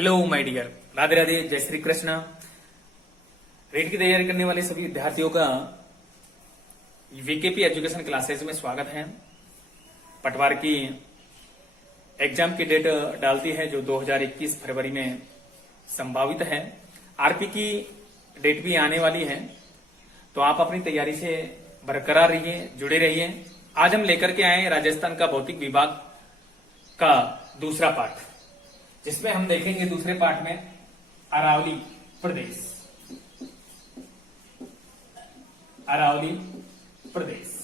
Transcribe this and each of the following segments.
Hello my dear, Radhe Radhe, जय Shri Krishna. Rate की तैयारी करने वाले सभी विद्यार्थियों का वीकेपी एजुकेशन क्लासेज में स्वागत है। पटवार की एग्जाम की डेट डालती है जो 2021 फरवरी में संभावित है। आरपी की डेट भी आने वाली है, तो आप अपनी तैयारी से बरकरार रहिए, जुड़े रहिए। आज हम लेकर के आए राजस्थान का भौतिक विभाग का दूसरा पाठ, जिसमें हम देखेंगे दूसरे पाठ में अरावली प्रदेश। अरावली प्रदेश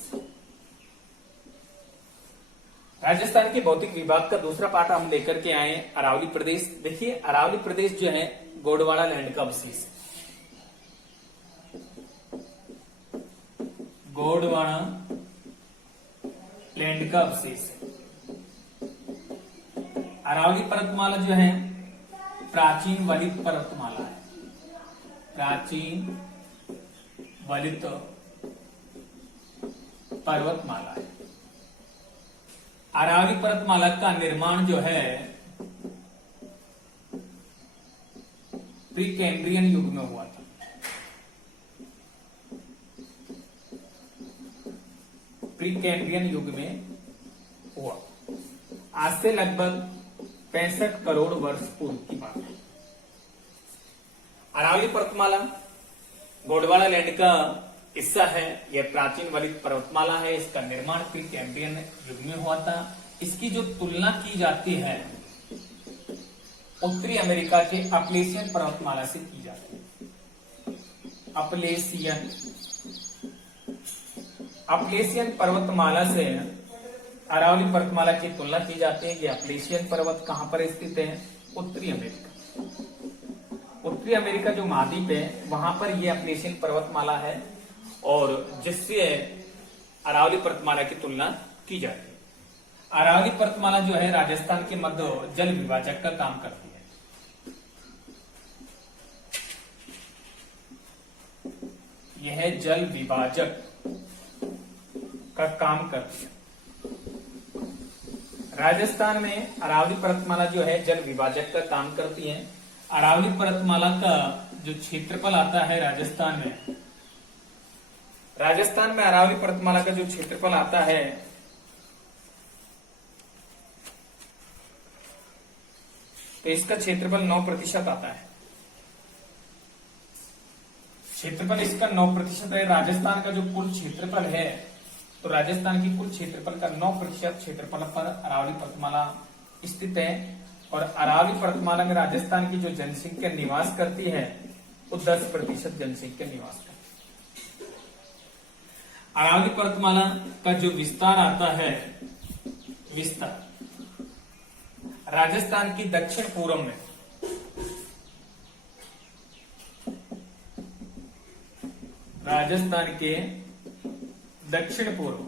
राजस्थान के भौतिक विभाग का दूसरा पाठ हम लेकर के आए अरावली प्रदेश। देखिए, अरावली प्रदेश जो है गोंडवाना लैंड का अवशेष है। गोंडवाना लैंड का अवशेष है। अरावली पर्वतमाला जो है प्राचीन वलित पर्वतमाला है। प्राचीन वलित पर्वतमाला है। अरावली पर्वतमाला का निर्माण जो है प्री कैम्ब्रियन युग में हुआ था। प्री कैम्ब्रियन युग में हुआ, आज से लगभग 65 करोड़ वर्ष पूर्व की बात है। अरावली पर्वतमाला गोंडवाना लैंड का हिस्सा है। यह प्राचीन वलित पर्वतमाला है। इसका निर्माण प्री कैम्ब्रियन युग में हुआ था। इसकी जो तुलना की जाती है उत्तरी अमेरिका के अपलेशियन पर्वतमाला से की जाती है। अपलेशियन पर्वतमाला से अरावली पर्वतमाला की तुलना की जाती है। कि अपलेशियन पर्वत कहां पर स्थित है? उत्तरी अमेरिका। उत्तरी अमेरिका जो महाद्वीप है वहां पर यह अपलेशियन पर्वतमाला है, और जिससे अरावली पर्वतमाला की तुलना की जाती है। अरावली पर्वतमाला जो है राजस्थान के मध्य जल विभाजक का काम करती है। यह जल विभाजक का काम करती है। राजस्थान में अरावली पर्वतमाला जो है जल विभाजक का काम करती है। अरावली पर्वतमाला का जो क्षेत्रफल आता है राजस्थान में अरावली पर्वतमाला का जो क्षेत्रफल आता है तो इसका क्षेत्रफल 9% आता है। क्षेत्रफल इसका 9% है। राजस्थान का जो कुल क्षेत्रफल है तो राजस्थान की कुल क्षेत्रफल का 9% क्षेत्रफल पर अरावली पर्वतमाला स्थित है। और अरावली पर्वतमाला में राजस्थान की जो जनसंख्या निवास करती है वो 10% जनसंख्या निवास करती है। अरावली पर्वतमाला का जो विस्तार आता है, विस्तार राजस्थान की दक्षिण पूर्व में राजस्थान के दक्षिण पूर्व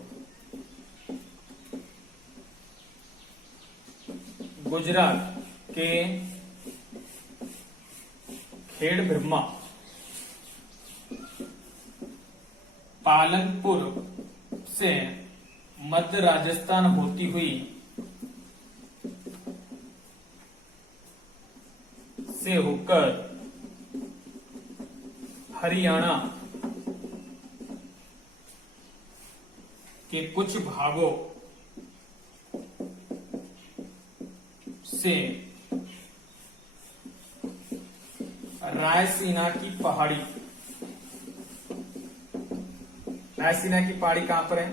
गुजरात के खेड़ ब्रह्मा, पालनपुर से मध्य राजस्थान होती हुई से होकर हरियाणा के कुछ भागों से रायसीना की पहाड़ी कहां पर है?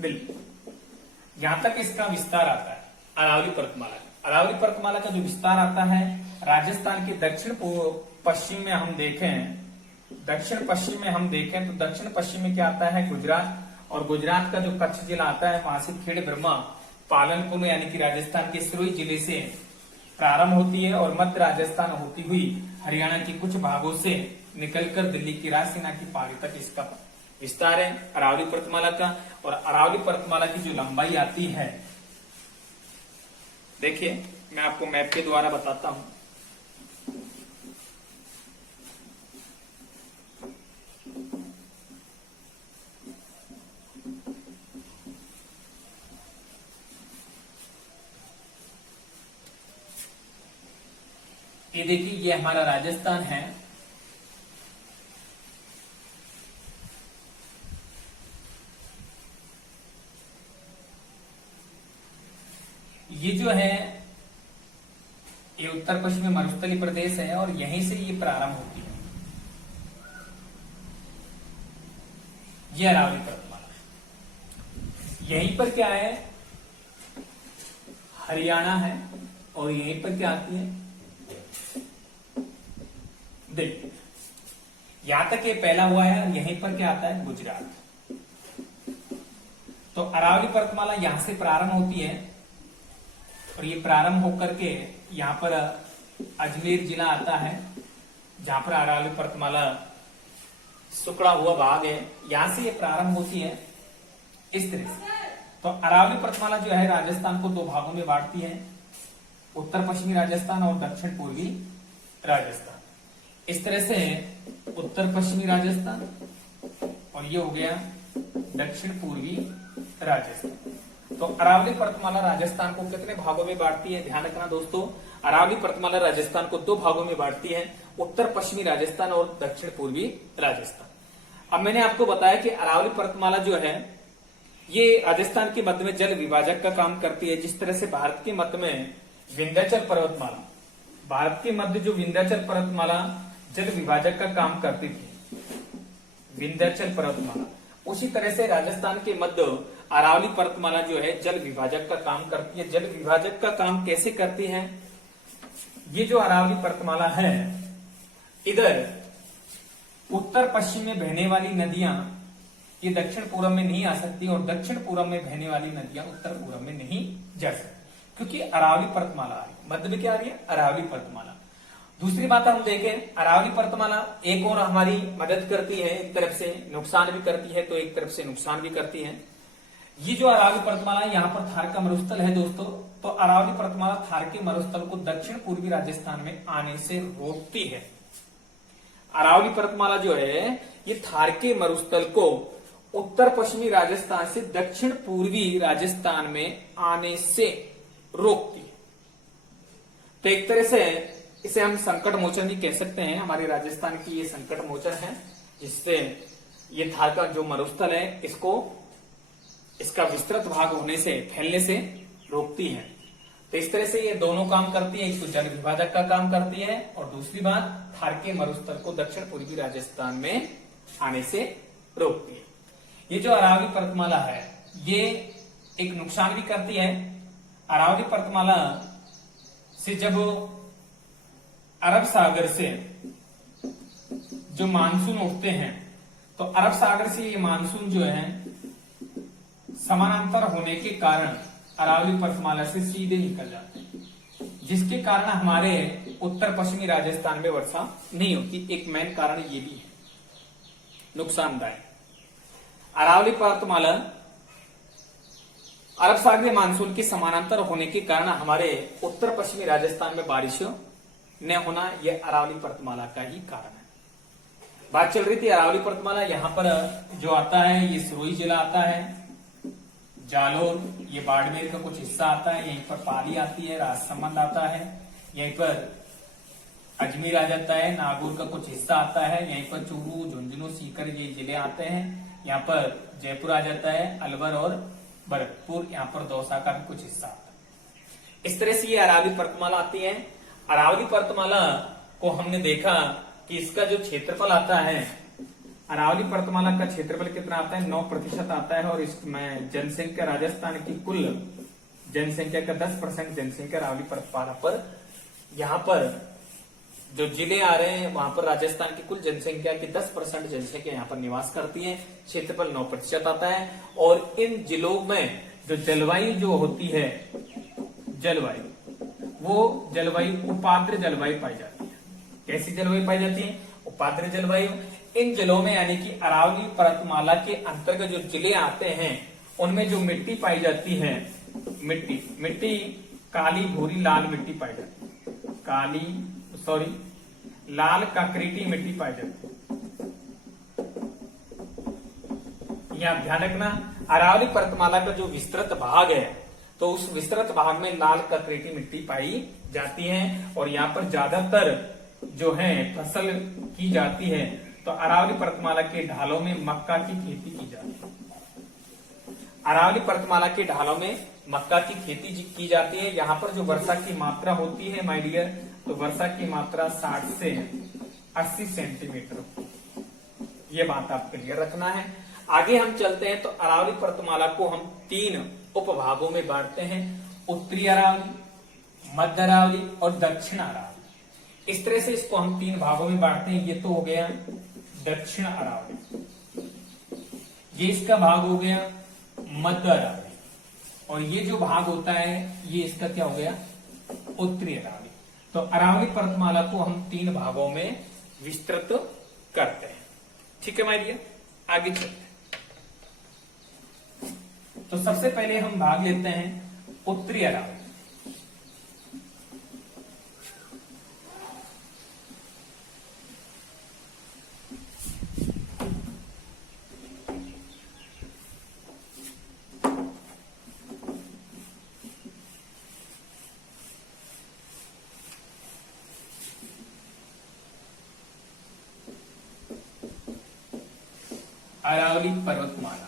दिल्ली। यहां तक इसका विस्तार आता है अरावली पर्वतमाला। अरावली पर्वतमाला का जो विस्तार आता है राजस्थान के दक्षिण पश्चिम में हम देखें तो दक्षिण पश्चिम में क्या आता है? गुजरात। और गुजरात का जो कच्छ जिला आता है वहां से खेड़ ब्रह्मा पालनपुर यानी कि राजस्थान के सिरोही जिले से प्रारंभ होती है और मध्य राजस्थान होती हुई हरियाणा के कुछ भागों से निकलकर दिल्ली की रायसीना की पहाड़ी तक इसका विस्तार है अरावली पर्वतमाला का। और अरावली पर्वतमाला की जो लंबाई आती है, देखिए मैं आपको मैप के द्वारा बताता हूं। ये देखिए ये हमारा राजस्थान है। ये जो है ये उत्तर पश्चिमी मरुस्थलीय प्रदेश है और यहीं से ये प्रारंभ होती है। ये अरावली पर्वतमाला, यहीं पर क्या है हरियाणा है और यहीं पर क्या आती है दिल्ली। यहां तक ये पहला हुआ है और यहीं पर क्या आता है गुजरात। तो अरावली पर्वतमाला यहां से प्रारंभ होती है और ये प्रारंभ होकर के यहां पर अजमेर जिला आता है जहां पर अरावली पर्वतमाला सुकड़ा हुआ भाग है, यहां से ये प्रारंभ होती है इस तरह से। तो अरावली पर्वतमाला जो है राजस्थान को दो भागों में बांटती है, उत्तर पश्चिमी राजस्थान और दक्षिण पूर्वी राजस्थान। इस तरह से उत्तर पश्चिमी राजस्थान और ये हो गया दक्षिण पूर्वी राजस्थान। तो अरावली पर्वतमाला राजस्थान को कितने भागों में बांटती है, ध्यान रखना दोस्तों। अरावली पर्वतमाला राजस्थान को दो भागों में बांटती है, उत्तर पश्चिमी राजस्थान और दक्षिण पूर्वी राजस्थान। अब मैंने आपको बताया कि अरावली पर्वतमाला जो है ये राजस्थान के मध्य में जल विभाजक का काम करती है। जिस तरह से भारत के मध्य में विंध्याचल पर्वतमाला, भारत के मध्य जो विंध्याचल पर्वतमाला जल विभाजक का काम करती थी, विंध्याचल पर्वतमाला, उसी तरह से राजस्थान के मध्य अरावली पर्वतमाला जो है जल विभाजक का काम करती है। जल विभाजक का काम कैसे करती है, ये जो अरावली पर्वतमाला है इधर उत्तर पश्चिम में बहने वाली नदियां ये दक्षिण पूर्व में नहीं आ सकती और दक्षिण पूर्व में बहने वाली नदियां उत्तर पूर्व में नहीं जा सकती, क्योंकि अरावली पर्वतमाला आ रही है। मध्य में क्या आ रही है अरावली पर्वतमाला। दूसरी बात हम देखें, अरावली पर्वतमाला एक और हमारी मदद करती है, एक तरफ से नुकसान भी करती है तो एक तरफ से नुकसान भी करती है। ये जो अरावली पर्वतमाला है यहाँ पर थार का मरुस्थल है दोस्तों, तो अरावली पर्वतमाला थार के मरुस्थल को दक्षिण पूर्वी राजस्थान में आने से रोकती है। अरावली पर्वतमाला जो है ये थार के मरुस्थल को उत्तर पश्चिमी राजस्थान से दक्षिण पूर्वी राजस्थान में आने से रोकती है। तो एक तरह से इसे हम संकट मोचन भी कह सकते हैं। हमारे राजस्थान की ये संकट मोचन है, जिससे ये थार का जो मरुस्थल है इसको इसका विस्तृत भाग होने से फैलने से रोकती है। तो इस तरह से ये दोनों काम करती है, एक तो जल विभाजक का काम करती है और दूसरी बात थार के मरुस्थल को दक्षिण पूर्वी राजस्थान में आने से रोकती है। ये जो अरावली पर्वतमाला है ये एक नुकसान भी करती है। अरावली पर्वतमाला से जब अरब सागर से जो मानसून उठते हैं तो अरब सागर से ये मानसून जो है समानांतर होने के कारण अरावली पर्वतमाला से सीधे निकल जाते हैं, जिसके कारण हमारे उत्तर पश्चिमी राजस्थान में वर्षा नहीं होती। एक मेन कारण ये भी है नुकसानदायक। अरावली पर्वतमाला अरब सागरीय मानसून के समानांतर होने के कारण हमारे उत्तर पश्चिमी राजस्थान में बारिश न होना, यह अरावली पर्वतमाला का ही कारण है। बात चल रही थी अरावली पर्वतमाला, यहाँ पर जो आता है ये सिरोही जिला आता है, जालोर ये बाड़मेर का कुछ हिस्सा आता है, यहीं पर पाली आती है, राजसमंद आता है, यहीं पर अजमेर आ जाता है, नागौर का कुछ हिस्सा आता है, यहीं पर चूरू, झुंझुनू, सीकर ये जिले आते हैं, यहाँ पर जयपुर आ जाता है, अलवर और भरतपुर, यहाँ पर दौसा का भी कुछ हिस्सा आता है। इस तरह से ये अरावली पर्वतमाला आती है। अरावली पर्वतमाला को हमने देखा कि इसका जो क्षेत्रफल आता है, अरावली पर्वतमाला का क्षेत्रफल कितना आता है 9% आता है और इसमें जनसंख्या राजस्थान की कुल जनसंख्या का 10% जनसंख्या अरावली पर्वतमाला पर, यहाँ पर जो जिले आ रहे हैं वहां पर राजस्थान की कुल जनसंख्या की 10% जनसंख्या यहाँ पर निवास करती है। क्षेत्रफल 9% आता है और इन जिलों में जो जलवायु जो होती है जलवायु, वो जलवायु उपाद्र जलवायु पाई जाती है। कैसी जलवायु पाई जाती है? उपाद्र जलवायु। इन जिलों में यानी कि अरावली पर्वतमाला के अंतर्गत जो जिले आते हैं उनमें जो मिट्टी पाई जाती है, मिट्टी काली, भूरी, लाल मिट्टी पाई जाती है। लाल काकरीटी मिट्टी पाई जाती है। यह ध्यान रखना। अरावली पर्वतमाला का जो विस्तृत भाग है तो उस विस्तृत भाग में लाल ककरेटी मिट्टी पाई जाती है और यहाँ पर ज्यादातर जो है फसल की जाती है। तो अरावली पर्वतमाला के ढालों में मक्का की खेती की जाती है। अरावली पर्वतमाला के ढालों में मक्का की खेती की जाती है। यहाँ पर जो वर्षा की मात्रा होती है माय डियर, तो वर्षा की मात्रा 60 से 80 सेंटीमीटर। ये बात आप क्लियर रखना है। आगे हम चलते हैं तो अरावली पर्वतमाला को हम 3 उपभागों में बांटते हैं, उत्तरी अरावली, मध्य अरावली और दक्षिण अरावली। इस तरह से इसको हम 3 भागों में बांटते हैं। ये तो हो गया दक्षिण अरावली, ये इसका भाग हो गया मध्य अरावली, और ये जो भाग होता है ये इसका क्या हो गया, उत्तरी अरावली। तो अरावली पर्वतमाला को हम 3 भागों में विस्तृत करते हैं। ठीक है माय डियर, आगे चलते हैं। तो सबसे पहले हम भाग लेते हैं उत्तरी अरावली। अरावली पर्वतमाला,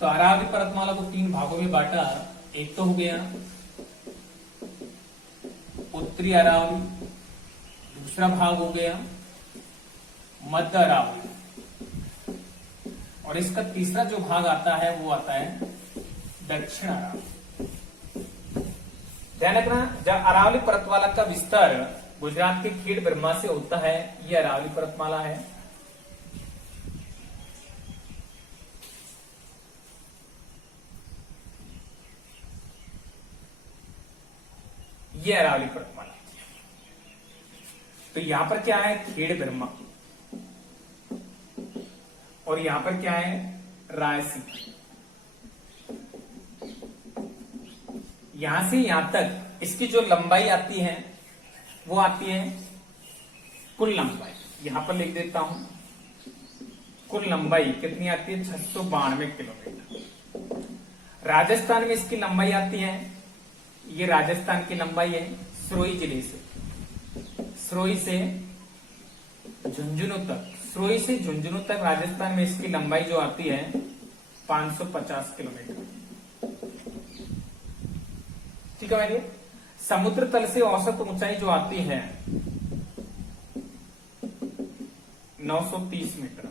तो अरावली पर्वतमाला को 3 भागों में बांटा। एक तो हो गया उत्तरी अरावली, दूसरा भाग हो गया मध्य अरावली, और इसका तीसरा जो भाग आता है वो आता है दक्षिण अरावली। ध्यान रखना, जब अरावली पर्वतमाला का विस्तार गुजरात के खेड़ ब्रह्मा से होता है, ये अरावली पर्वतमाला है। ये अरावली पर्वतमाला। तो यहां पर क्या है, खेड़ ब्रह्मा, और यहां पर क्या है, रायसीन। यहां से यहां तक इसकी जो लंबाई आती है वो आती है कुल लंबाई, यहां पर लिख देता हूं, कुल लंबाई कितनी आती है, 692 किलोमीटर। राजस्थान में इसकी लंबाई आती है, ये राजस्थान की लंबाई है, सिरोही जिले से, सिरोही से झुंझुनू तक, सिरोही से झुंझुनू तक राजस्थान में इसकी लंबाई जो आती है 550 किलोमीटर। ठीक है भाई। समुद्र तल से औसत ऊंचाई जो आती है 930 मीटर।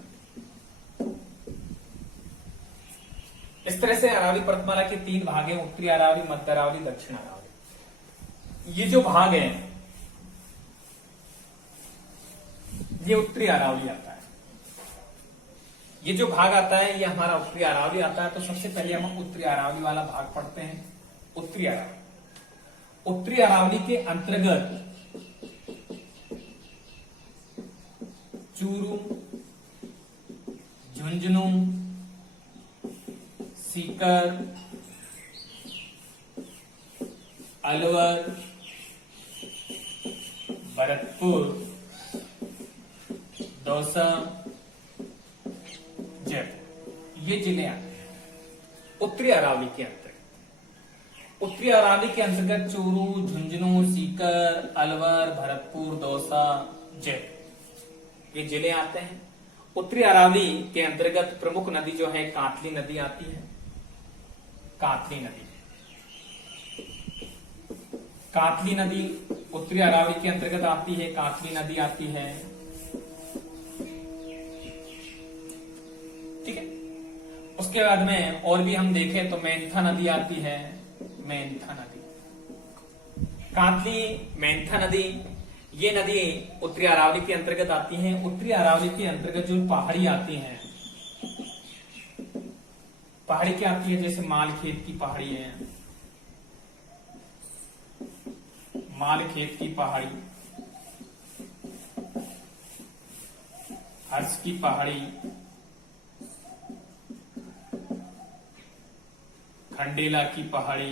इस तरह से अरावली पर्वतमाला के 3 भाग हैं, उत्तरी अरावली, मध्य अरावली, दक्षिण अरावली। ये जो भाग है ये उत्तरी अरावली आता है। ये जो भाग आता है ये हमारा उत्तरी अरावली आता है। तो सबसे पहले हम उत्तरी अरावली वाला भाग पढ़ते हैं। उत्तरी अरावली, उत्तरी अरावली के अंतर्गत चूरू, झुंझुनू, सीकर, अलवर, भरतपुर, दौसा, जयपुर, ये जिले आते हैं उत्तरी अरावली के अंतर्गत। उत्तरी अरावली के अंतर्गत चूरू, झुंझुनू, सीकर, अलवर, भरतपुर, दौसा, जयपुर, ये जिले आते हैं। उत्तरी अरावली के अंतर्गत प्रमुख नदी जो है कातली नदी आती है। कातली नदी, कातली नदी उत्तरी अरावली के अंतर्गत आती है। कातली नदी आती है, ठीक है। उसके बाद में और भी हम देखें तो मेंथा नदी आती है, मेंथा नदी, कातली, मेंथा नदी, ये नदी उत्तरी अरावली के अंतर्गत आती है। उत्तरी अरावली के अंतर्गत जो पहाड़ी आती हैं, पहाड़ी क्या आती है, जैसे मालखेत की पहाड़ी है, मालखेत की पहाड़ी, हर्ष की पहाड़ी, खंडेला की पहाड़ी,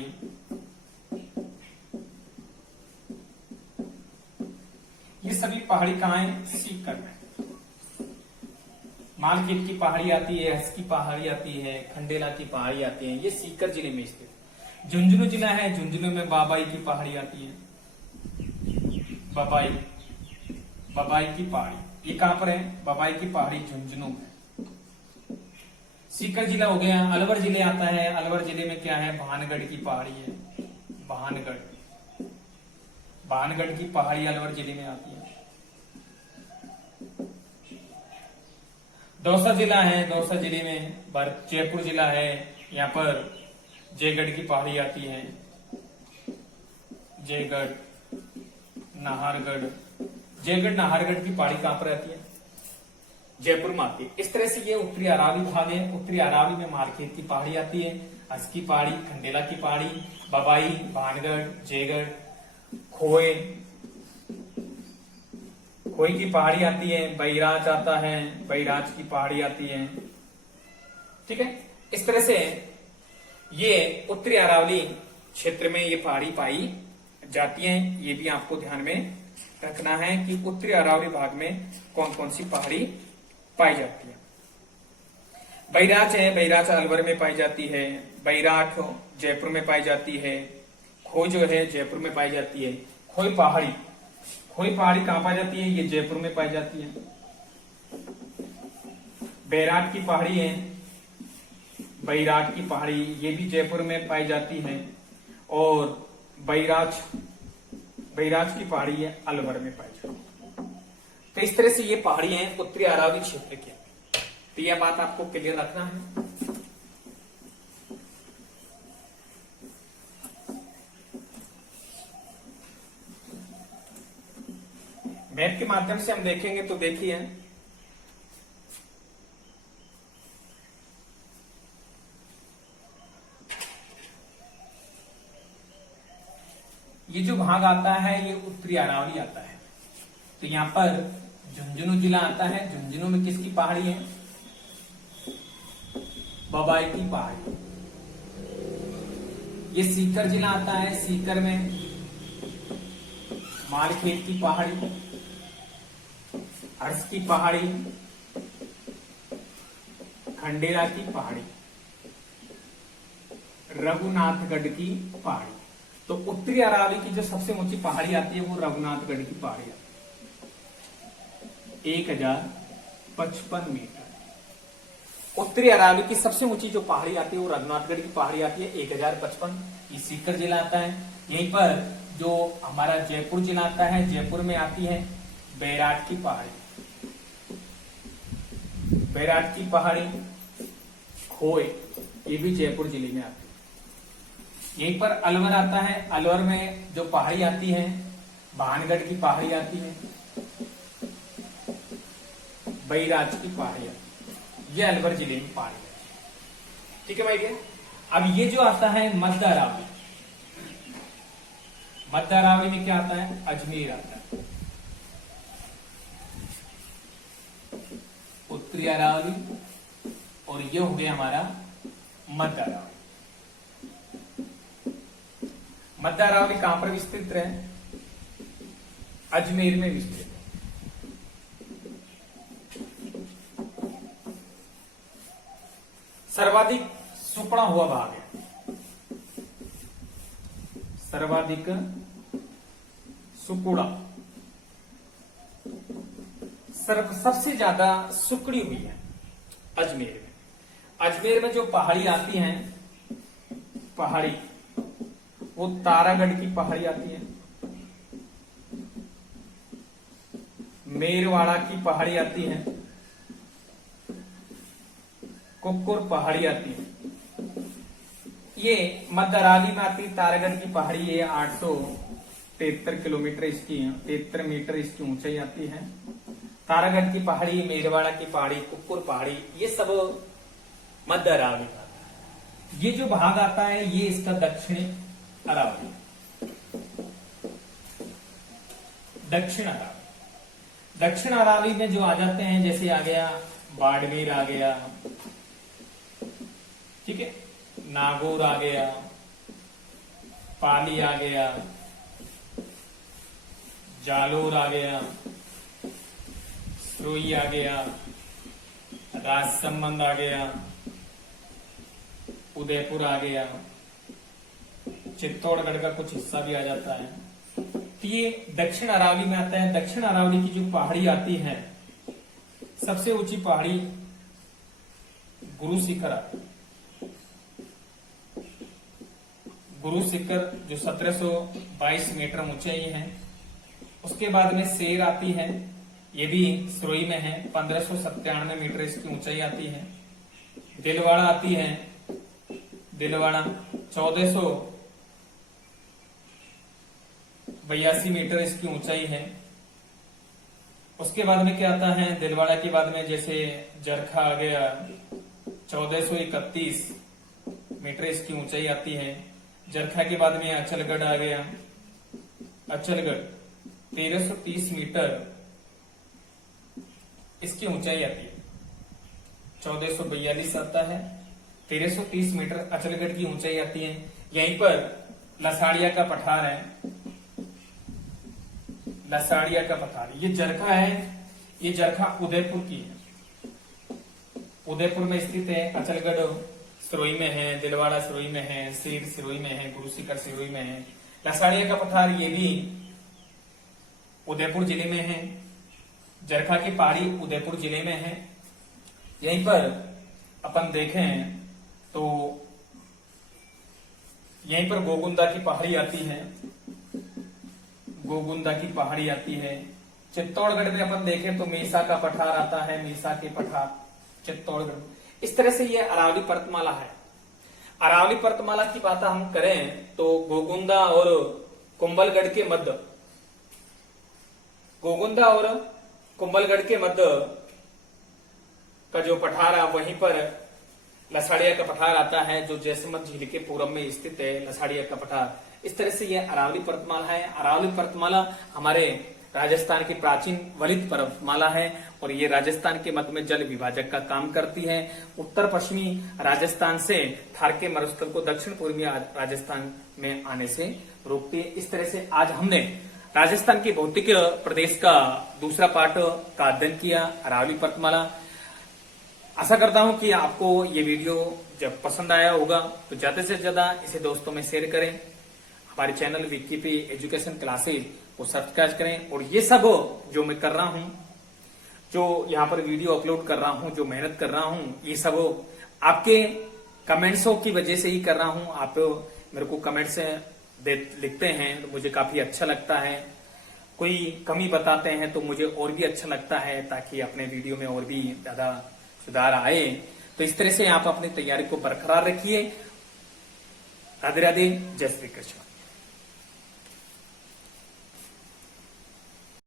ये सभी पहाड़ी कहां है, सीकर में। मालखेत की पहाड़ी आती है, हस की पहाड़ी आती है, खंडेला की पहाड़ी आती है, ये सीकर जिले में स्थित। झुंझुनू जिला है, झुंझुनू में बाबाई की पहाड़ी आती है, बबाई, बबाई की पहाड़ी, ये कहां पर है? बबाई की पहाड़ी झुंझुनू में। सीकर जिला हो गया। अलवर जिले आता है, अलवर जिले में क्या है? भानगढ़ की पहाड़ी है, भानगढ़, भानगढ़ की पहाड़ी अलवर जिले में आती है। दौसा जिला है, दौसा जिले में जयपुर जिला है, यहाँ पर जयगढ़ की पहाड़ी आती है, जयगढ़, नाहरगढ़, जयगढ़ नाहरगढ़ की पहाड़ी कहां पर आती है? जयपुर में आती है। इस तरह से ये उत्तरी अरावली भाग है। उत्तरी अरावली में मालखेत की पहाड़ी आती है, हस की पहाड़ी, खंडेला की पहाड़ी, बबाई, भानगढ़, जयगढ़, खोए, खोई की पहाड़ी आती है, बैराज आता है, बैराज की पहाड़ी आती है। ठीक है, इस तरह से ये उत्तरी अरावली क्षेत्र में ये पहाड़ी पाई जाती हैं। ये भी आपको ध्यान में रखना है कि उत्तरी अरावली भाग में कौन कौन सी पहाड़ी पाई जाती है। बैराज है, बैराज अलवर में पाई जाती है, बैराठ जयपुर में पाई जाती है, खोई जो है जयपुर में पाई जाती है। खोई पहाड़ी, खोई पहाड़ी कहां पाई जाती है? ये जयपुर में पाई जाती है। बैराठ की पहाड़ी है, बैराठ की पहाड़ी, ये भी जयपुर में पाई जाती है। और बैराज, बैराज की पहाड़ी है, अलवर में पाई जाती है। तो इस तरह से ये पहाड़ी हैं उत्तरी अरावली क्षेत्र की। तो यह बात आपको क्लियर रखना है। मैप के माध्यम से हम देखेंगे तो देखिए, ये जो भाग आता है ये उत्तरी अरावली आता है। तो यहां पर झुंझुनू जिला आता है। झुंझुनू में किसकी पहाड़ी है? बबाई की पहाड़ी। ये सीकर जिला आता है, सीकर में मालखेत की पहाड़ी, हर्ष की पहाड़ी, खंडेला की पहाड़ी, रघुनाथगढ़ की पहाड़ी। तो उत्तरी अरावली की जो सबसे ऊंची पहाड़ी आती है वो रघुनाथगढ़ की पहाड़ी आती है, 1055 मीटर। उत्तरी अरावली की सबसे ऊंची जो पहाड़ी आती है वो रघुनाथगढ़ की पहाड़ी आती है, 1055। ये सीकर जिला आता है। यहीं पर जो हमारा जयपुर जिला आता है, जयपुर में आती है बैराठ की पहाड़ी, बैराठ की पहाड़ी, खोए, ये भी जयपुर जिले में आती है। यहीं पर अलवर आता है। अलवर में जो पहाड़ी आती है भानगढ़ की पहाड़ी आती है, बैराज की पहाड़ी आती है। ये अलवर जिले में पहाड़ी है। ठीक है भाई। अब ये जो आता है मध्य अरावली, मध्य अरावली में क्या आता है? अजमेर आता है। उत्तरी अरावली और ये हो गया हमारा मध्य अरावली। मध्य अरावली कहां पर विस्तृत है? अजमेर में विस्तृत है। सर्वाधिक सुपड़ा हुआ भाग है, सर्वाधिक सुकुड़ा, सबसे ज्यादा सुकड़ी हुई है अजमेर में। अजमेर में जो पहाड़ी आती है, पहाड़ी वो तारागढ़ की पहाड़ी आती है, मेरवाड़ा की पहाड़ी आती है, कुक्कुर पहाड़ी आती है। ये मध्य अरावली में आती है। तारागढ़ की पहाड़ी है, 873 किलोमीटर इसकी, 73 मीटर इसकी ऊंचाई आती है। तारागढ़ की पहाड़ी, मेरवाड़ा की पहाड़ी, कुक्कुर पहाड़ी, ये सब मध्य अरावली का आता है। ये जो भाग आता है ये इसका दक्षिणी अरावली, दक्षिण अरावली। दक्षिण अरावली में जो आ जाते हैं, जैसे आ गया बाड़मेर आ गया, ठीक है, नागौर आ गया, पाली आ गया, जालोर आ गया, सिरोही आ गया, राजसमंद आ गया, उदयपुर आ गया, चित्तौड़गढ़ का कुछ हिस्सा भी आ जाता है। तो ये दक्षिण अरावली में आता है। दक्षिण अरावली की जो पहाड़ी आती है, सबसे ऊंची पहाड़ी गुरु शिखर आती है। गुरु शिखर जो 1722 मीटर ऊंचाई है। उसके बाद में शेर आती है, ये भी सिरोही में है, 1597 मीटर इसकी ऊंचाई आती है। दिलवाड़ा आती है, दिलवाड़ा 1482 मीटर इसकी ऊंचाई है। उसके बाद में क्या आता है, दिलवाड़ा के बाद में जैसे जरखा आ गया, 1431 मीटर इसकी ऊंचाई आती है। जरखा के बाद में अचलगढ़ आ गया, अचलगढ़ 1330 मीटर इसकी ऊंचाई आती है। 1442 आता है, 1330 मीटर अचलगढ़ की ऊंचाई आती है। यहीं पर लसाड़िया का पठार है, लसाड़िया का पठार। ये जरखा है, ये जरखा उदयपुर की है, उदयपुर में स्थित है। अचलगढ़ सिरोही में है, दिलवाड़ा सिरोही में है, सीर सिरोही में है, गुरु शिखर सिरोही में है। लसाड़िया का पठार ये भी उदयपुर जिले में है। जरखा की पहाड़ी उदयपुर जिले में है। यहीं पर अपन देखें तो यहीं पर गोगुंदा की पहाड़ी आती है, गोगुंदा की पहाड़ी आती है। चित्तौड़गढ़ में अपन देखें तो मीसा का पठार आता है, मीसा के पठार चित्तौड़गढ़। इस तरह से ये अरावली पर्वतमाला है। अरावली पर्वतमाला की बात हम करें तो गोगुंदा और कुंभलगढ़ के मध्य, गोगुंदा और कुंभलगढ़ के मध्य का जो पठार है, वहीं पर लसाड़िया का पठार आता है, जो जैसलमेर झील के पूर्व में स्थित है लसाड़िया का पठार। इस तरह से यह अरावली पर्वतमाला है। अरावली पर्वतमाला हमारे राजस्थान की प्राचीन वलित पर्वतमाला है और ये राजस्थान के मध्य में जल विभाजक का काम करती है। उत्तर पश्चिमी राजस्थान से थार के मरुस्थल को दक्षिण पूर्वी राजस्थान में आने से रोकती है। इस तरह से आज हमने राजस्थान के भौतिक प्रदेश का दूसरा पार्ट का अध्ययन किया, अरावली पर्वतमाला। आशा करता हूं कि आपको ये वीडियो जब पसंद आया होगा तो ज्यादा से ज्यादा इसे दोस्तों में शेयर करें। हमारे चैनल विकीपी एजुकेशन क्लासेज को सब्सक्राइब करें। और ये सब जो मैं कर रहा हूं, जो यहाँ पर वीडियो अपलोड कर रहा हूं, जो मेहनत कर रहा हूं, ये सब आपके कमेंट्सों की वजह से ही कर रहा हूं। आप मेरे को कमेंट्स लिखते हैं तो मुझे काफी अच्छा लगता है। कोई कमी बताते हैं तो मुझे और भी अच्छा लगता है, ताकि अपने वीडियो में और भी ज्यादा सुधार आए। तो इस तरह से आप अपनी तैयारी को बरकरार रखिए। राधे राधे, जय श्री कृष्ण।